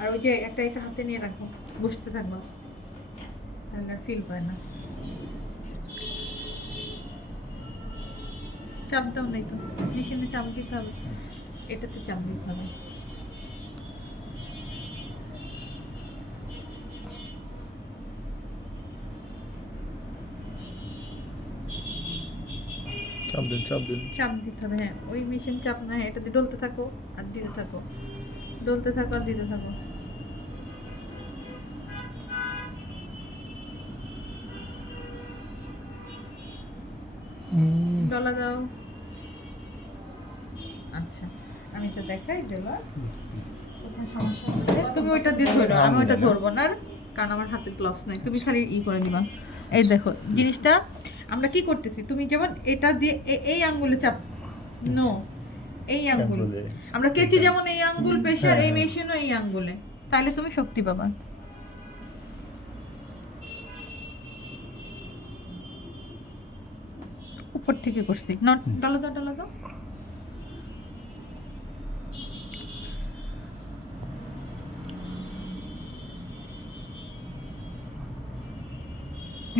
আর ওই যে একটা এটা হাতে নিয়ে রাখবো, বসতে থাকবো, তাহলে আর ফিল পায় না। চাপ দাও নাই তো, মেশিনে চাপ দিতে হবে, এটাতে চাপ দিতে হবে। চাপ দিন চাপ দিন। চাপ দিতে হবে, হ্যাঁ ওই মেশিন চাপ না, হ্যাঁ এটাতে ডলতে থাকো আর দিতে থাকো, ডলতে থাকো আর দিতে থাকো। ডলা দাও। আচ্ছা আমি তো দেখাই দিলা, কোথায় সমস্যা হচ্ছে তুমি ওইটা দিয়ে ধরো, আমি ওইটা ধরবো না আর, কারণ আমার হাতে গ্লাভস নাই, তুমি খালি করে দিবা। এই দেখো জিনিসটা আমরা কি করতেছি, তুমি যেমন এটা দিয়ে এই আঙ্গুলে চাপ, নো এই আঙ্গুল, আমরা কেচি যেমন এই আঙ্গুল প্রেসার, এই মেশিনও এই আঙ্গুলে, তাহলে তুমি শক্তি পাবা। উপর থেকে করছি, নট ডলা দাও ডলা দাও।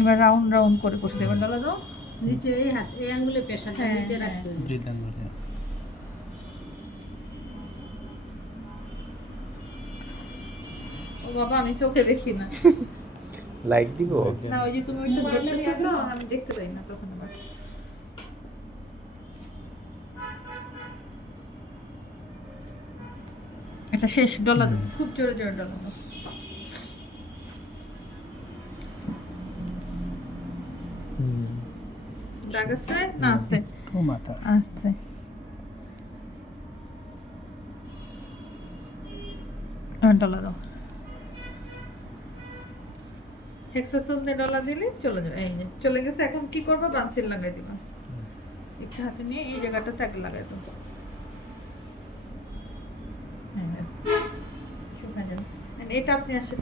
এবার রাউন্ড রাউন্ড করে করছি, এবার ডলা দাও। নিচে এই আঙ্গুলে প্রেসারটা হ্যাঁ, নিচে রাখতে হবে। ব্রিথ আঙ্গুল। ও বাবা আমি চোখে দেখি না। লাইক দিব না ওই যে তুমি ওইটা ধরতেছো তো, আমি দেখতে পাই না তখন আবার। এটা শেষ, ডলা দাও, খুব জোরে জোরে ডলা দাও। দাগ আছে না আছে? Kumatas. আছে। ডলা দাও, হেক্সাসোল দিয়ে ডলা দিলে চলে যাবে। এই যে চলে গেছে, এখন কি করবো, বানসিল লাগাই দিবা, একটু হাতে নিয়ে এই জায়গাটা তাক লাগাই দাও। হ্যাঁ ব্যাস, শুকায় যাবে। এটা আপনি আসেন।